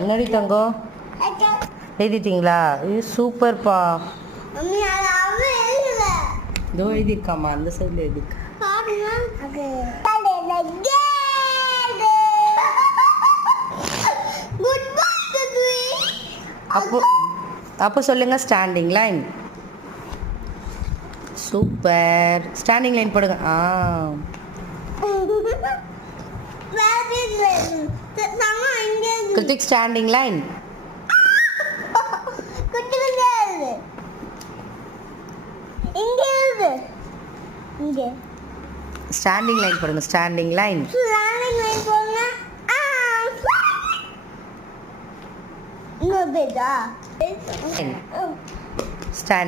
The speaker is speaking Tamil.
என்னடி தங்கம் எழுதிட்டீங்களா? இது சூப்பர்ப்பா. இதோ எழுதிருக்காமா, அந்த சைடில் எழுதிருக்கா. அப்போ சொல்லுங்க standing line. Super. Standing line போடுங்க. Krithik standing line. Standing line போடுங்க. Standing line. ஸ்டாண்ட்